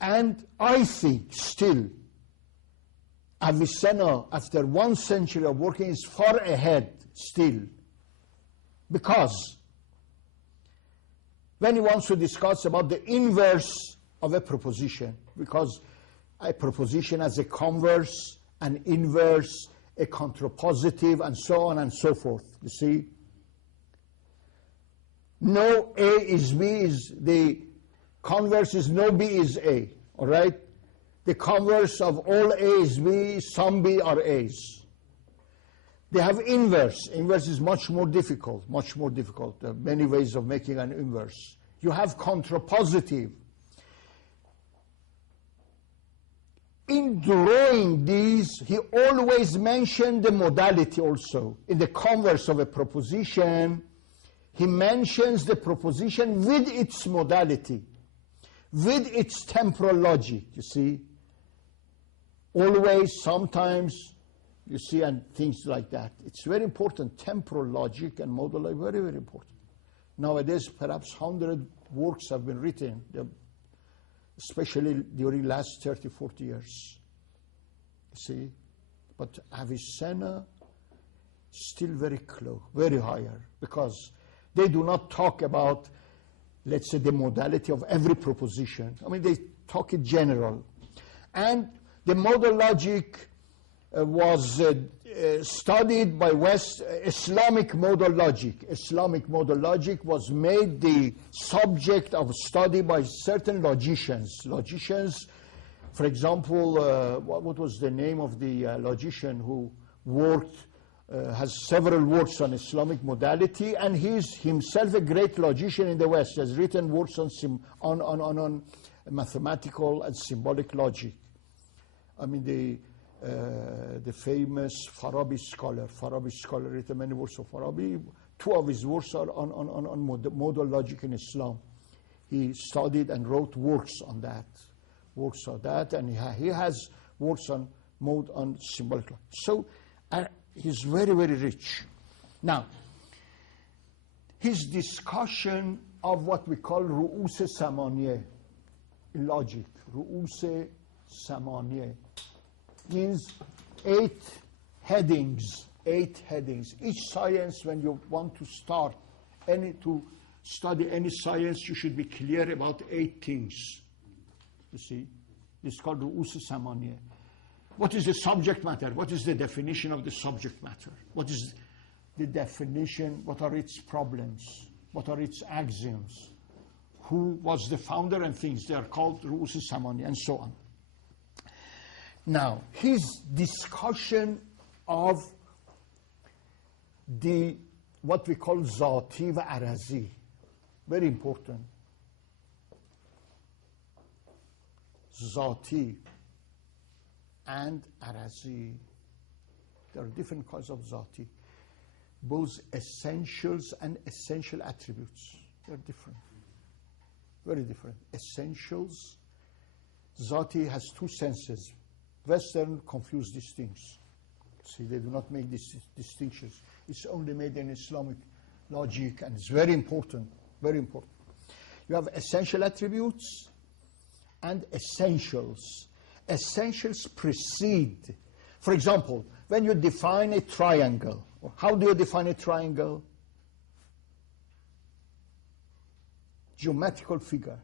And I think still Avicenna, after 1 century of working, is far ahead still. Because when he wants to discuss about the inverse of a proposition, because a proposition has a converse, an inverse, a contrapositive, and so on and so forth, you see. No A is B is the converse is no B is A, all right? The converse of all A is B, some B are A's. They have inverse. Inverse is much more difficult, much more difficult. There are many ways of making an inverse. You have contrapositive. In drawing these, he always mentioned the modality also. In the converse of a proposition, he mentions the proposition with its modality, with its temporal logic, you see. Always, sometimes, you see, and things like that. It's very important. Temporal logic and modal logic, very, very important. Nowadays, perhaps 100 works have been written, especially during the last 30, 40 years. You see? But Avicenna, still very close, very higher, because they do not talk about, let's say, the modality of every proposition. I mean, they talk in general. And the modal logic was studied by Islamic modal logic. Islamic modal logic was made the subject of study by certain logicians. Logicians, for example, what was the name of the logician who worked, has several works on Islamic modality, and he is himself a great logician in the West. He has written works on mathematical and symbolic logic. I mean, the famous Farabi scholar written many works of Farabi. 2 of his works are on modal logic in Islam. He studied and wrote works on that, and he has works on symbolic logic. So he's very, very rich. Now, his discussion of what we call ru'us samaniye in logic, ru'us samaniye, means 8 headings. Each science, when you want to study any science, you should be clear about 8 things. You see, it's called ru'us samaniye. What is the subject matter? What is the definition of the subject matter? What is the definition? What are its problems? What are its axioms? Who was the founder and things? They are called ru'us samaniye and so on. Now, his discussion of what we call zati wa arazi, very important. Zati and arazi, there are different kinds of zati, both essentials and essential attributes. They're different, very different. Essentials, zati has 2 senses. Western confuse these things. See, they do not make these distinctions. It's only made in Islamic logic, and it's very important, very important. You have essential attributes and essentials. Essentials precede. For example, when you define a triangle, how do you define a triangle? Geometrical figure,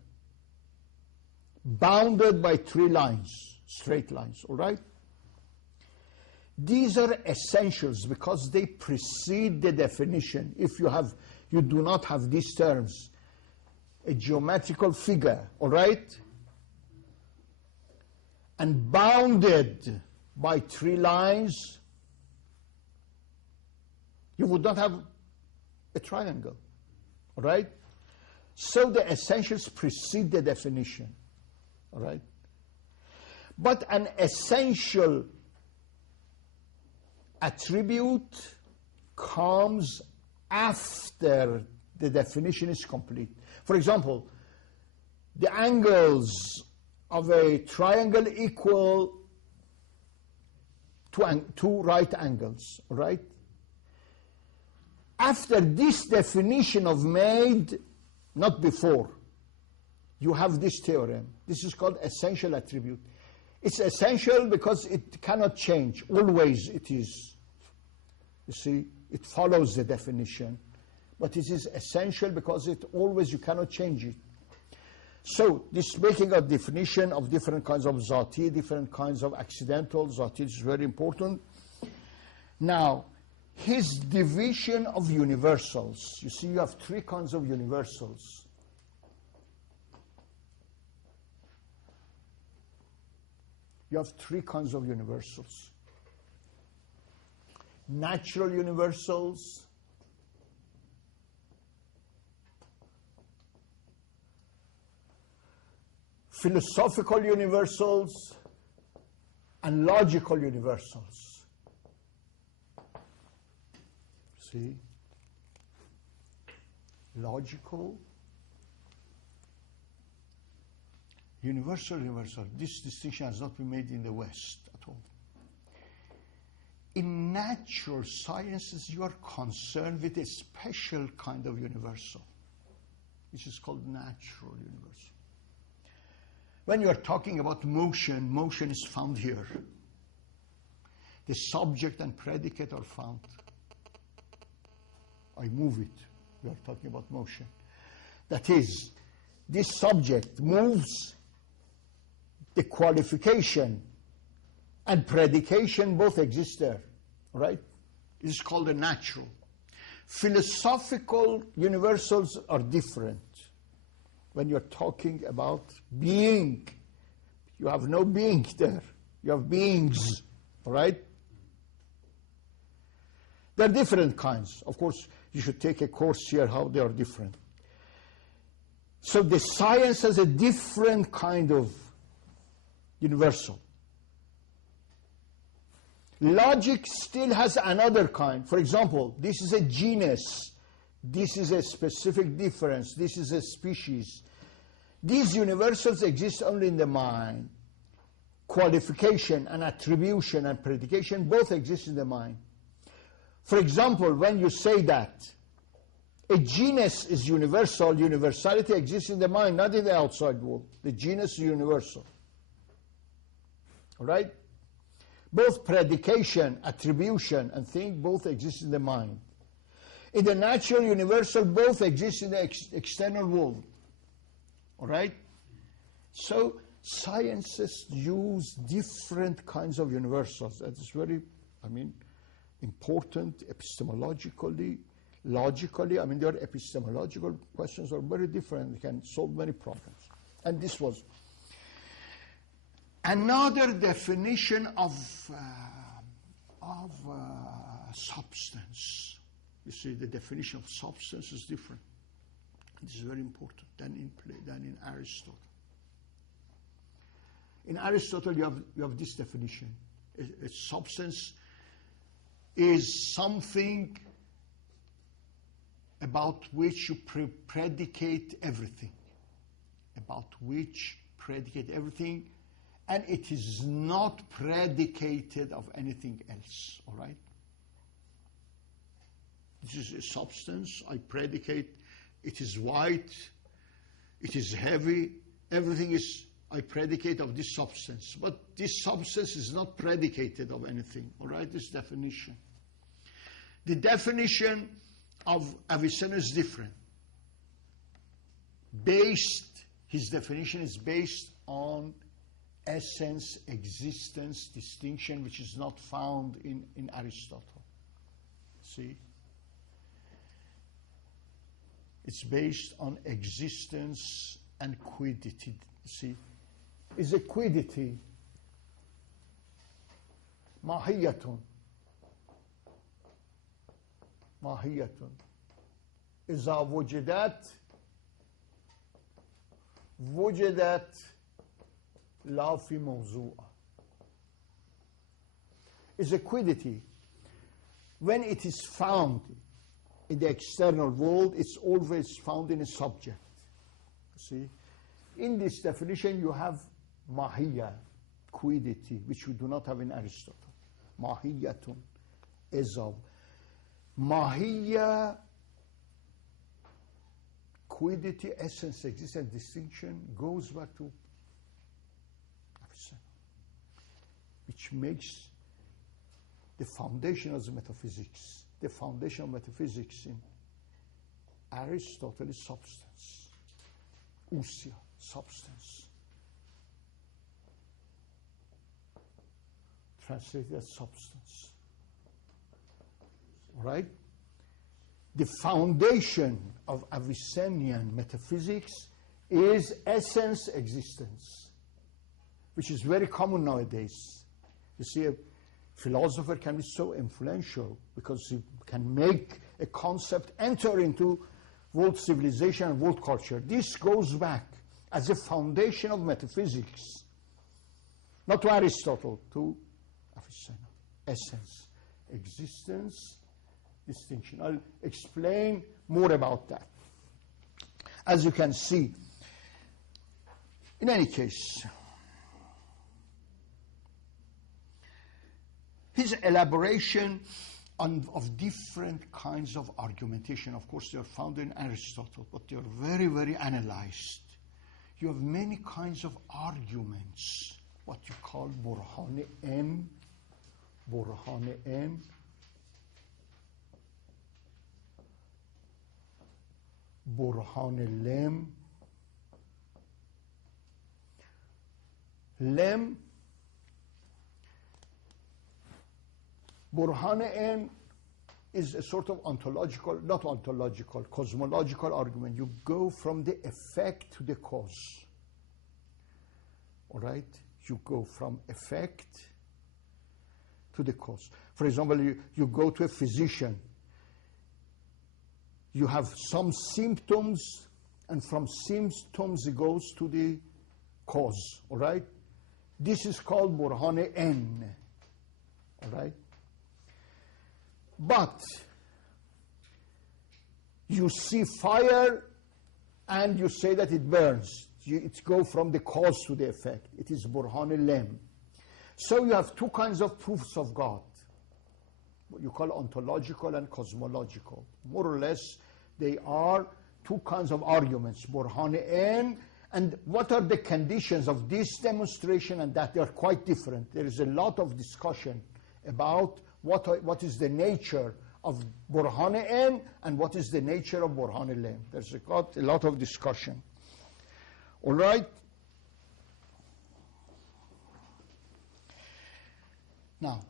bounded by 3 lines. Straight lines, all right? These are essentials because they precede the definition. If you do not have these terms, a geometrical figure, all right? And bounded by 3 lines, you would not have a triangle, all right? So the essentials precede the definition, all right? But an essential attribute comes after the definition is complete. For example, the angles of a triangle equal 2 right angles, right? After this definition of made, not before, you have this theorem. This is called essential attribute. It's essential because it cannot change. Always it is. You see, it follows the definition. But it is essential because it always, you cannot change it. So this making a definition of different kinds of zati, different kinds of accidental zati is very important. Now, his division of universals. You see, you have three kinds of universals. You have three kinds of universals. Natural universals, philosophical universals, and logical universals. See? Logical, universal. This distinction has not been made in the West at all. In natural sciences, you are concerned with a special kind of universal, which is called natural universal. When you are talking about motion, motion is found here. The subject and predicate are found. I move it. We are talking about motion. That is, this subject moves, the qualification and predication both exist there, right? It's called a natural. Philosophical universals are different. When you're talking about being, you have no being there. You have beings, right? There are different kinds. Of course, you should take a course here how they are different. So the science has a different kind of universal. Logic still has another kind. For example, this is a genus. This is a specific difference. This is a species. These universals exist only in the mind. Qualification and attribution and predication both exist in the mind. For example, when you say that a genus is universal, universality exists in the mind, not in the outside world. The genus is universal. All right? Both predication, attribution, and thing both exist in the mind. In the natural universal, both exist in the external world. All right? So sciences use different kinds of universals. That is very, important epistemologically, logically. Their epistemological questions are very different. They can solve many problems. And this was another definition of substance. You see, the definition of substance is different. This is very important than in Aristotle. In Aristotle, you have this definition. A substance is something about which you predicate everything. About which predicate everything, and it is not predicated of anything else, all right? This is a substance, I predicate, it is white, it is heavy, everything is, I predicate of this substance. But this substance is not predicated of anything, all right? This definition. The definition of Avicenna is different. His definition is based on essence, existence, distinction, which is not found in Aristotle. See? It's based on existence and quiddity. See? Is a quiddity mahiyatun. Mahiyatun. إذا وجدت لا في موضوع. Is a quiddity. When it is found in the external world, it's always found in a subject. See? In this definition, you have mahiyya, quiddity, which we do not have in Aristotle. Mahiyatun, ezav. Mahiyya, quiddity, essence, existence, distinction goes back to Avicenna, which makes the foundation of the metaphysics. The foundation of metaphysics in Aristotle is substance. Ousia, substance. Translated as substance. Right? The foundation of Avicennian metaphysics is essence, existence, which is very common nowadays. You see, a philosopher can be so influential because he can make a concept enter into world civilization and world culture. This goes back as a foundation of metaphysics, not to Aristotle, to Avicenna. Essence, existence, distinction. I'll explain more about that. As you can see, in any case, his elaboration of different kinds of argumentation, of course, they are found in Aristotle, but they are very, very analyzed. You have many kinds of arguments, what you call Burhan-e-M, Burhan-e-M, Burhan-e-Lem, Lem. Burhan-e-M is a sort of ontological, not ontological, cosmological argument. You go from the effect to the cause. All right? You go from effect to the cause. For example, you go to a physician. You have some symptoms, and from symptoms it goes to the cause. All right? This is called Burhan-e-N. All right? But you see fire and you say that it burns. It goes from the cause to the effect. It is Burhan-e-Lem. So you have two kinds of proofs of God, what you call ontological and cosmological. More or less, they are two kinds of arguments, Burhan-e-N, and what are the conditions of this demonstration and that? They are quite different. There is a lot of discussion about what is the nature of Burhan-e-N and what is the nature of Burhan-e-Lem. There's got a lot of discussion. All right? Now,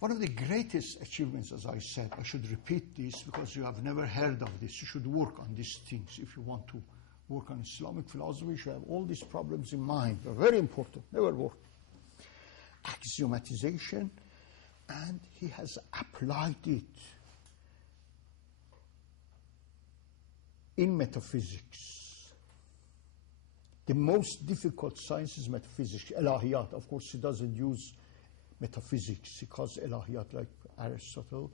one of the greatest achievements, as I said, I should repeat this because you have never heard of this. You should work on these things if you want to work on Islamic philosophy. You should have all these problems in mind. They're very important. Never work. Axiomatization. And he has applied it in metaphysics. The most difficult science is metaphysics, Ilahiyat. Of course, he doesn't use metaphysics. He calls Ilahiyat like Aristotle.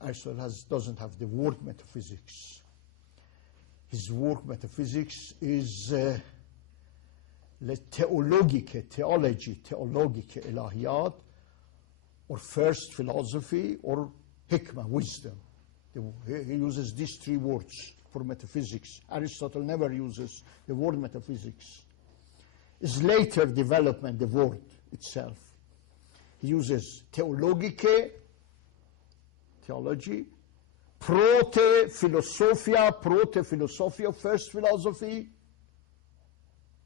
Aristotle doesn't have the word metaphysics. His word metaphysics is theology, Ilahiyat, or first philosophy, or hikmah, wisdom. He uses these three words for metaphysics. Aristotle never uses the word metaphysics. It's later development, the word itself. He uses theologice, theology, proto-philosophia, first philosophy,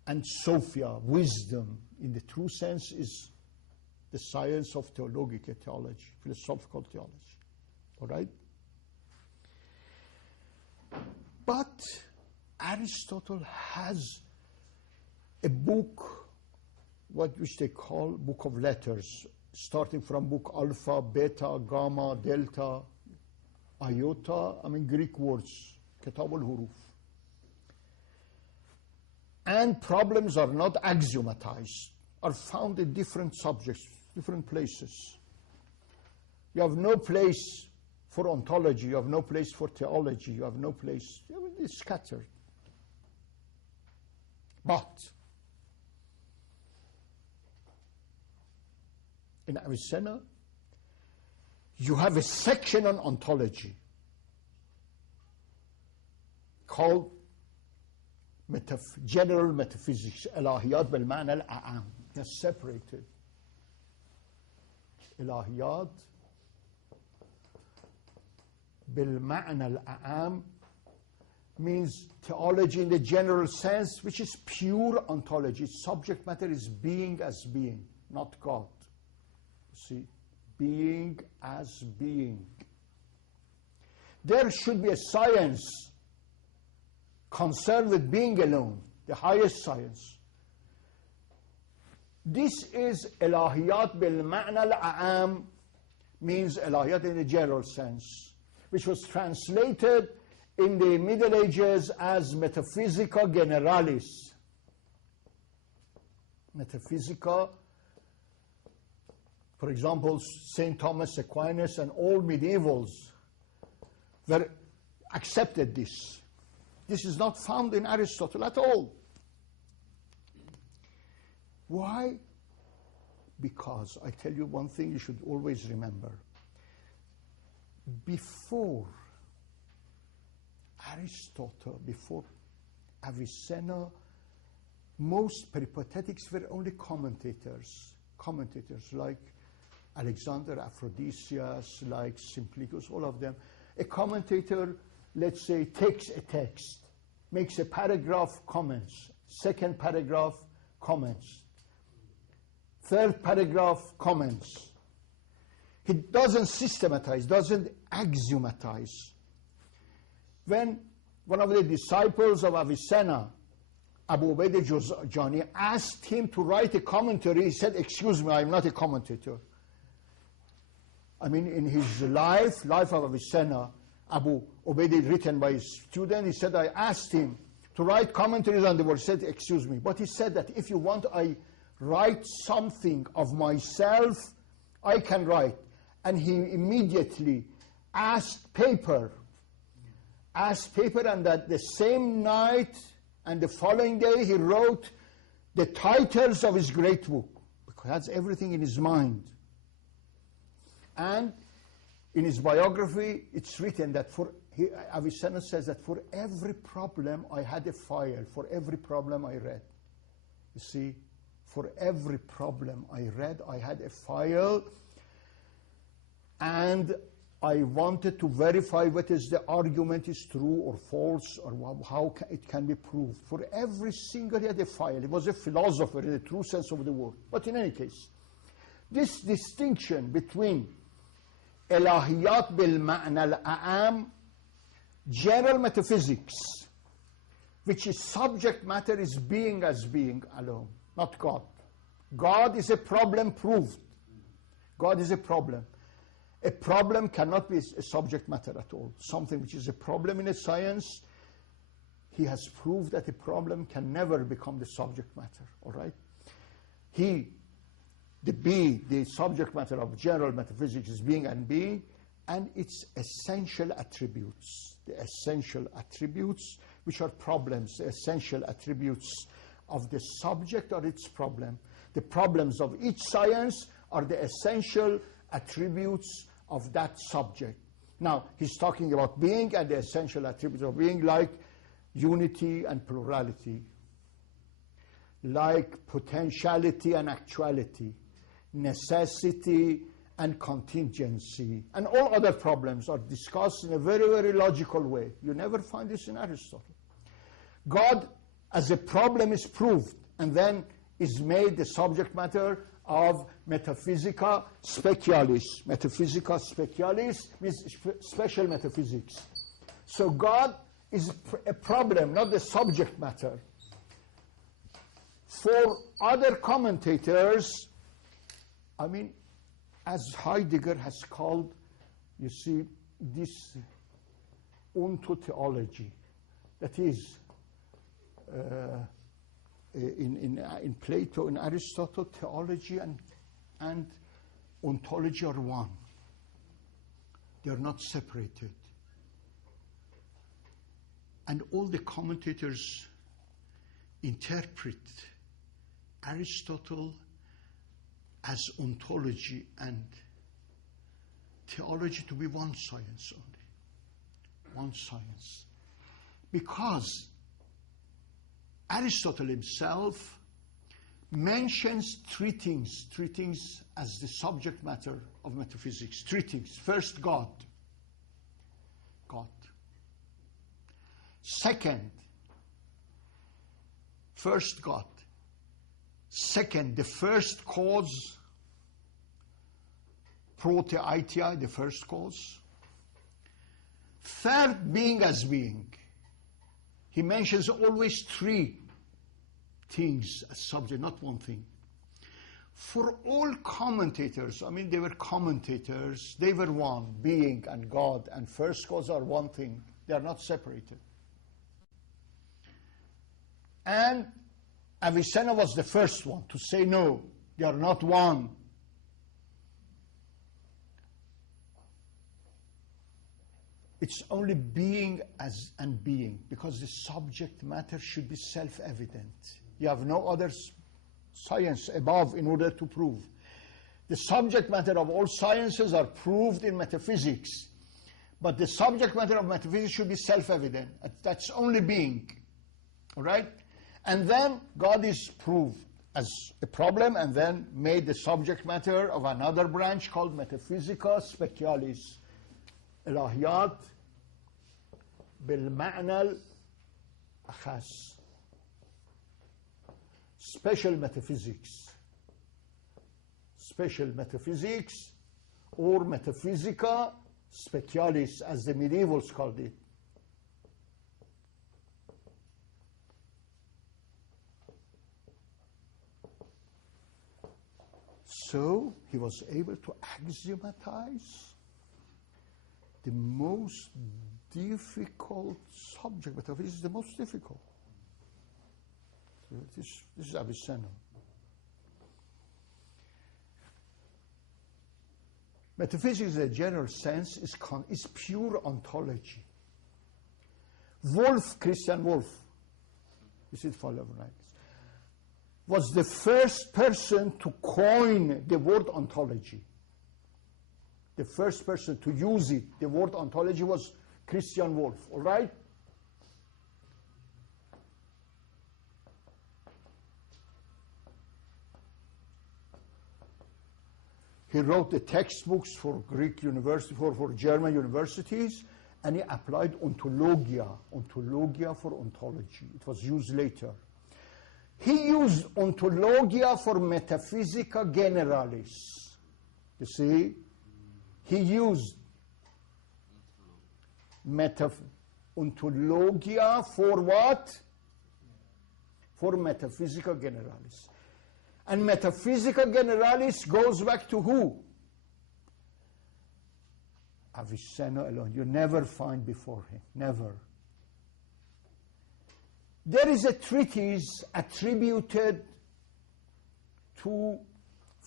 and sophia, wisdom, in the true sense, is the science of theological theology, philosophical theology. All right? But Aristotle has a book, which they call Book of Letters, starting from book Alpha, Beta, Gamma, Delta, Iota, Greek words, Kitab al-Huruf. And problems are not axiomatized, are found in different subjects, different places. You have no place for ontology, you have no place for theology, you have no place, it's scattered. But in Avicenna, you have a section on ontology called general metaphysics. الهيات بالمعنى الأعام. He has separated الهيات بالمعنى الأعام means theology in the general sense, which is pure ontology. Subject matter is being as being, not God. See, being as being. There should be a science concerned with being alone, the highest science. This is ilahiyat bil ma'na al-a'am, means ilahiyat in the general sense, which was translated in the Middle Ages as Metaphysica Generalis. Metaphysica, for example, St. Thomas Aquinas and all medievals were accepted this. This is not found in Aristotle at all. Why? Because I tell you one thing you should always remember. Before Aristotle, before Avicenna, most peripatetics were only commentators. Commentators like Alexander Aphrodisias, like Simplicus, all of them. A commentator, let's say, takes a text, makes a paragraph, comments, second paragraph, comments, third paragraph, comments. He doesn't systematize, doesn't axiomatize. When one of the disciples of Avicenna, Abu Ubaid al-Jurjani, asked him to write a commentary, he said, "Excuse me, I'm not a commentator." I mean, in his life of Avicenna, Abu Ubaid, written by his student, he said, I asked him to write commentaries on the word. He said, "Excuse me." But he said that if you want I write something of myself, I can write. And he immediately asked paper, and that the same night and the following day he wrote the titles of his great book, because he has everything in his mind. And in his biography, it's written that Avicenna says that for every problem I had a file, for every problem I read. You see, for every problem I read, I had a file, and I wanted to verify whether the argument is true or false, or how it can be proved. For every single, he had a file. He was a philosopher in the true sense of the word. But in any case, this distinction between ilahiyat bil ma'na al-a'am, general metaphysics, which is subject matter is being as being alone, not God. God is a problem proved. God is a problem. A problem cannot be a subject matter at all. Something which is a problem in a science, he has proved that a problem can never become the subject matter, all right? The subject matter of general metaphysics is being and being, and its essential attributes. The essential attributes, which are problems, the essential attributes of the subject or its problem. The problems of each science are the essential attributes of that subject. Now, he's talking about being and the essential attributes of being, like unity and plurality, like potentiality and actuality, necessity and contingency, and all other problems are discussed in a very, very logical way. You never find this in Aristotle. God as a problem is proved, and then is made the subject matter of metaphysica specialis. Metaphysica specialis means special metaphysics. So God is a problem, not the subject matter. For other commentators, I mean, as Heidegger has called, you see, this ontotheology, that is, in Plato, in Aristotle, theology and ontology are one. They are not separated. And all the commentators interpret Aristotle as ontology and theology to be one science only. One science. Because Aristotle himself mentions three things as the subject matter of metaphysics. Three things. First, God. God. Second, first God. Second, the first cause, proteitei, the first cause. Third, being as being. He mentions always three things as subject, not one thing. For all commentators, I mean, they were commentators, they were one, being and God and first cause are one thing. They are not separated. And Avicenna was the first one to say, no, they are not one. It's only being and being, because the subject matter should be self-evident. You have no other science above in order to prove. The subject matter of all sciences are proved in metaphysics, but the subject matter of metaphysics should be self-evident. That's only being, all right? And then God is proved as a problem and then made the subject matter of another branch called Metaphysica Specialis. الهيات بالمعنى الأخص. Special metaphysics. Special metaphysics or Metaphysica Specialis, as the medievals called it. So he was able to axiomatize the most difficult subject. Metaphysics is the most difficult. So this is Avicenna. Metaphysics in a general sense is pure ontology. Christian Wolff, you see it follow right? Was the first person to coin the word ontology. The first person to use it, the word ontology, was Christian Wolff, all right? He wrote the textbooks for Greek university, for German universities, and he applied ontologia for ontology. It was used later. He used ontologia for metaphysica generalis. You see? He used ontologia for what? For metaphysica generalis. And metaphysica generalis goes back to who? Avicenna alone. You never find before him. Never. There is a treatise attributed to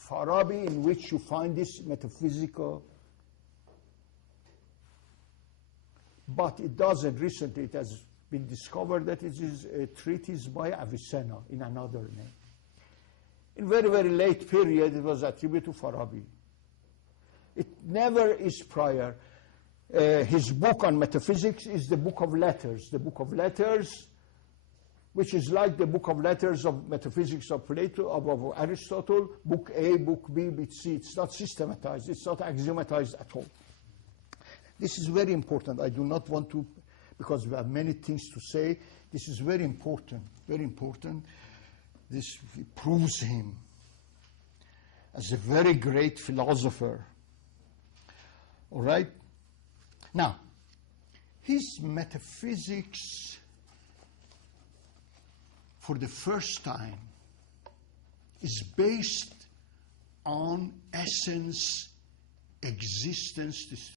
Farabi in which you find this metaphysical, but it doesn't. Recently it has been discovered that it is a treatise by Avicenna in another name. In very, very late period it was attributed to Farabi. It never is prior. His book on metaphysics is the Book of Letters. The Book of Letters, which is like the Book of Letters of Metaphysics of Plato, of Aristotle, Book A, Book B, Book C. It's not systematized. It's not axiomatized at all. This is very important. I do not want to, because we have many things to say. This is very important, very important. This proves him as a very great philosopher. All right? Now, his metaphysics, for the first time, is based on essence, existence,